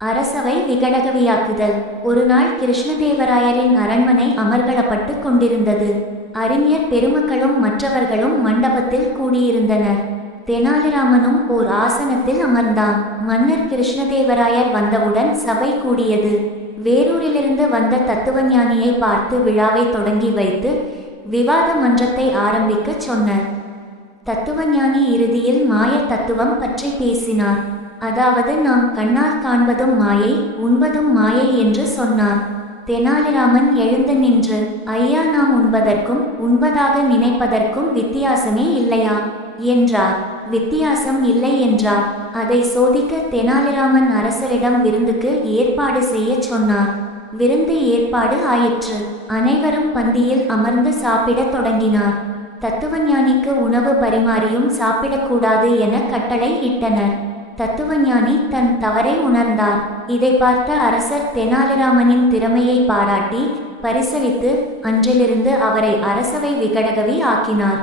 அரசவை விகடகவியாக்குதல். ஒருநாள் கிருஷ்ணதேவராயரின் அரண்மனை அமர்களப்பட்டு கொண்டிருந்தது. அறிஞர் பெருமக்களும் மற்றவர்களும் மண்டபத்தில் கூடியிருந்தனர். தெனாலிராமனும் ஓர் ஆசனத்தில் அமர்ந்தான். மன்னர் கிருஷ்ணதேவராயர் வந்தவுடன் சபை கூடியது. வேறூரிலிருந்து வந்த தத்துவஞானியை பார்த்து விழாவை தொடங்கி வைத்து விவாத மன்றத்தை ஆரம்பிக்கச் சொன்னார். தத்துவஞானி இறுதியில் மாய தத்துவம் பற்றி பேசினார். அதாவது நாம் கண்ணால் காண்பதும் மாயை, உண்பதும் மாயை என்று சொன்னார். தெனாலிராமன் எழுந்து நின்று, ஐயா, நாம் உண்பதற்கும் உண்பதாக நினைப்பதற்கும் வித்தியாசமே இல்லையா என்றார். வித்தியாசம் இல்லை என்றார். அதை சோதிக்க தெனாலிராமன் அரசரிடம் விருந்துக்கு ஏற்பாடு செய்ய சொன்னார். விருந்து ஏற்பாடு ஆயிற்று. அனைவரும் பந்தியில் அமர்ந்து சாப்பிடத் தொடங்கினார். தத்துவஞானிக்கு உணவு பரிமாறியும் சாப்பிடக்கூடாது என கட்டளை இட்டனர். தத்துவஞானி தன் தவறை உணர்ந்தார். இதை பார்த்த அரசர் தெனாலிராமனின் திறமையை பாராட்டி பரிசளித்து அன்றிலிருந்து அவரை அரசவை விகடகவி ஆக்கினார்.